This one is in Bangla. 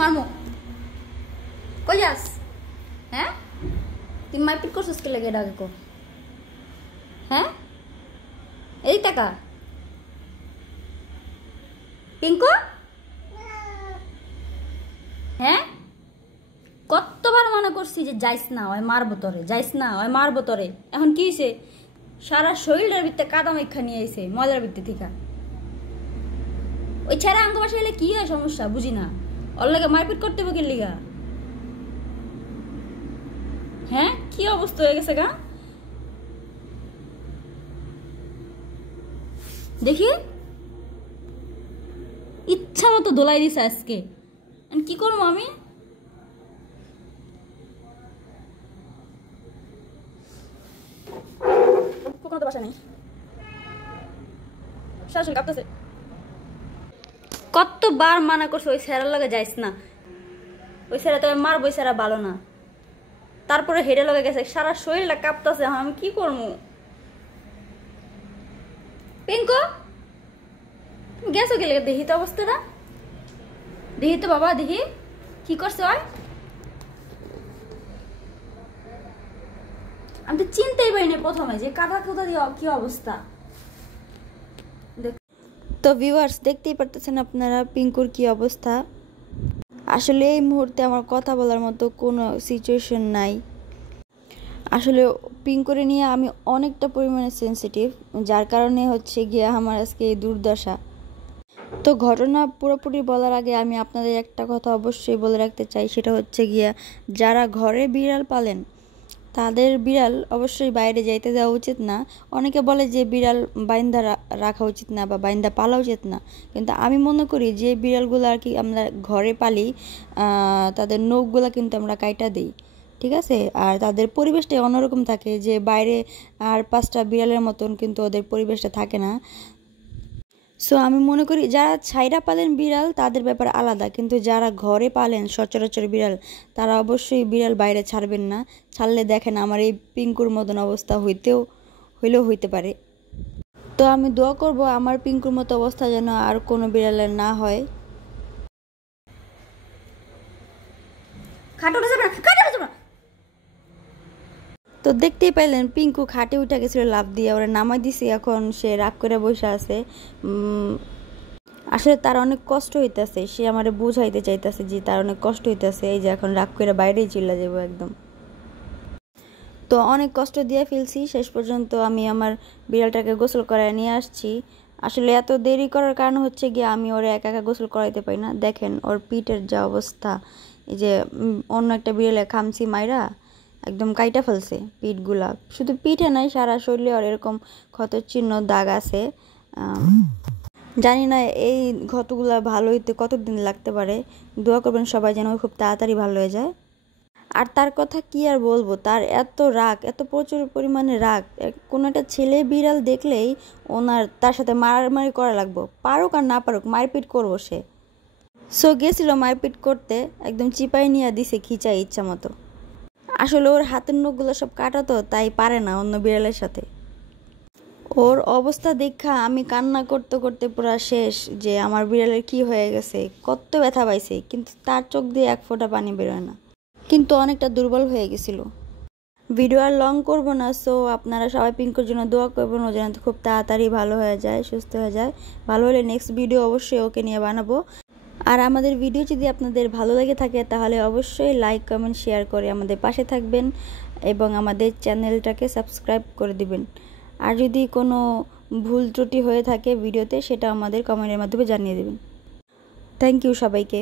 মারমো কই যাস হ্যাঁ তুই মারপিট করছিস কে লাগে আগে কো হ্যাঁ এই টাকা পিঙ্কু হ্যাঁ কতবার মনে করছি যে যাইস না ওই মারবো তোরে যাইস না ওই মারবো তোরে এখন কি হইছে সারা শরীরের ভিতরে কাদা মেখা নিয়ে আইছে ময়লার ভিতরে থেকে ওই ছেড়া আঙ্গ বাসা এলে কি হয় সমস্যা বুঝি না ওর লাগে মারপিট করতে হবে কি লিগা হ্যাঁ কি অবস্থা হয়ে গেছে গা দেখি ইচ্ছা মতো দোলাই দিছে আজকে কি করবো আমি কোনো তো বাসা নেই শাশুড়ি কাঁপতেছে কতবার মানা করছে ওই স্যারের লগে যাইস না ওই স্যারা তো মারবো ওই স্যারা ভালো না তারপরে হেডে লগে গেছে সারা শরীরটা কাঁপতেছে আমি কি করবো পিঙ্কু গেছো গেলে দেখি তো অবস্থাটা দেখি তো বাবা দেখি কি করছো আমি তো চিনতেই পারিনি প্রথমে যে কাদা কোথা দিয়ে কি অবস্থা তো ভিউয়ার্স দেখতেই পারতেছেন আপনারা পিঙ্কুর কি অবস্থা আসলে এই মুহূর্তে আমার কথা বলার মতো কোনো সিচুয়েশন নাই আসলে পিঙ্কুরে নিয়ে আমি অনেকটা পরিমাণে সেনসিটিভ যার কারণে হচ্ছে গিয়ে আমার আজকে এই দুর্দশা তো ঘটনা পুরোপুরি বলার আগে আমি আপনাদের একটা কথা অবশ্যই বলে রাখতে চাই সেটা হচ্ছে গিয়া যারা ঘরে বিড়াল পালেন তাদের বিড়াল অবশ্যই বাইরে যাইতে দেওয়া উচিত না অনেকে বলে যে বিড়াল বাইন্দা রাখা উচিত না বা বাইন্দা পালা উচিত না কিন্তু আমি মনে করি যে বিড়ালগুলো আর কি আমরা ঘরে পালি তাদের নখগুলো কিন্তু আমরা কাইটা দিই ঠিক আছে আর তাদের পরিবেশটা অন্যরকম থাকে যে বাইরে আর 5টা বিড়ালের মতন কিন্তু ওদের পরিবেশটা থাকে না সো আমি মনে করি যারা ছাইরা পালেন বিড়াল তাদের ব্যাপার আলাদা কিন্তু যারা ঘরে পালেন সচরাচর বিড়াল তারা অবশ্যই বিড়াল বাইরে ছাড়বেন না ছাড়লে দেখেন আমার এই পিঙ্কুর মতন অবস্থা হইলেও হইতে পারে তো আমি দোয়া করব আমার পিঙ্কুর মতো অবস্থা যেন আর কোনো বিড়ালের না হয় তো দেখতেই পাইলেন পিঙ্কু খাটে উঠে গেছিল লাফ দিয়ে ওরা নামাই দিছে এখন সে রাগ করে বসে আছে আসলে তার অনেক কষ্ট হইতেছে সে আমারে বুঝাইতে চাইতেছে যে তার অনেক কষ্ট হইতেছে এই যে এখন রাগ করে বাইরেই চলে যাবো একদম তো অনেক কষ্ট দিয়ে ফেলছি শেষ পর্যন্ত আমি আমার বিড়ালটাকে গোসল করায় নিয়ে আসছি আসলে এত দেরি করার কারণ হচ্ছে গিয়ে আমি ওরে একা একা গোসল করাইতে পারি না দেখেন ওর পিঠের যা অবস্থা এই যে অন্য একটা বিড়ালে খামছি মাইরা একদম কাইটা ফেলছে পিঠগুলা শুধু পিঠে নাই সারা শরীরে আর এরকম ক্ষতর চিহ্ন দাগ আছে জানি না এই ক্ষতগুলা ভালো হইতে কতদিন লাগতে পারে দোয়া করবেন সবাই যেন খুব তাড়াতাড়ি ভালো হয়ে যায় আর তার কথা কি আর বলবো তার এত রাগ এত প্রচুর পরিমাণে রাগ কোনো একটা ছেলে বিড়াল দেখলেই তার সাথে মারামারি করা লাগবো পারুক আর না পারুক মারপিট করবো সে সো গেছিল মারপিট করতে একদম চিপাই নিয়ে দিছে খিচাই ইচ্ছা মতো আসলে ওর হাতের নখগুলো সব কাটা তো তাই পারে না অন্য বিড়ালের সাথে ওর অবস্থা দেখা আমি কান্না করতে করতে পুরো শেষ যে আমার বিড়ালের কি হয়ে গেছে কত ব্যথা পাইছে কিন্তু তার চোখ দিয়ে এক ফোঁটা পানি বেরোয় না কিন্তু অনেকটা দুর্বল হয়ে গেছিল ভিডিও আর লং করব না সো আপনারা সবাই পিঙ্কুর জন্য দোয়া করবেন ও যেন খুব তাড়াতাড়ি ভালো হয়ে যায় সুস্থ হয়ে যায় ভালো হলে নেক্সট ভিডিও অবশ্যই ওকে নিয়ে বানাবো আর আমাদের ভিডিও যদি আপনাদের ভালো লেগে থাকে তাহলে অবশ্যই লাইক কমেন্ট শেয়ার করে আমাদের পাশে থাকবেন এবং আমাদের চ্যানেলটাকে সাবস্ক্রাইব করে দিবেন আর যদি কোনো ভুল ত্রুটি হয়ে থাকে ভিডিওতে সেটা আমাদের কমেন্টের মাধ্যমে জানিয়ে দেবেন থ্যাংক ইউ সবাইকে